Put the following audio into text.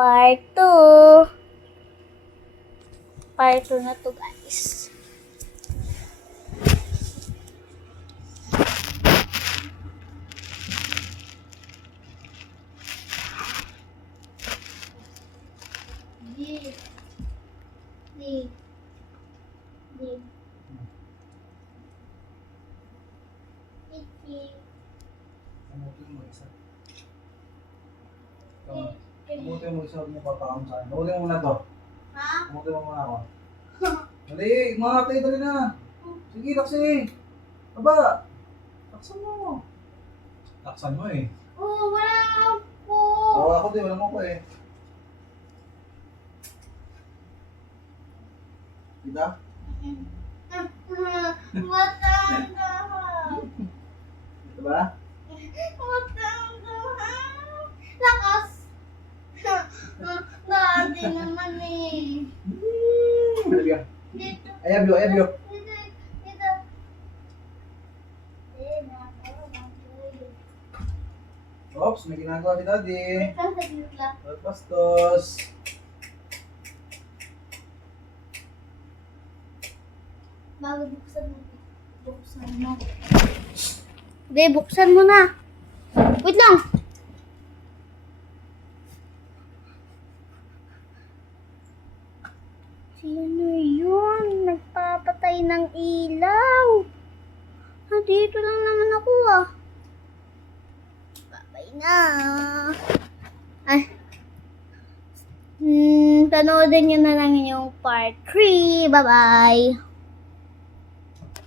Part 2. Part 2 na to, guys. Kamutin mo isa, huwag mo papakam sa akin. Kamutin mo muna to. Ha? Kamutin mo muna ako. Dali, mga ate, dali na. Sige, taksi. Aba, taksan mo. Taksan mo eh. Oh, wala po. Oo, ako din, walang ako eh. Kita? Matanda. Ito ba? Matanda. Lakas. Dati naman eh. Dali ka. Dito. I have you, I have you. Dito. Dito. Oops, may ginagawa si Daddy. Saglit lang. Bastos. Bago buksan mo. Buksan mo. Hindi, buksan mo na. Wait lang. Sino yun? Nagpapatay ng ilaw. Dito lang naman ako ah. Babay na. Ay. Panoodin nyo na lang yung part 3. Bye-bye.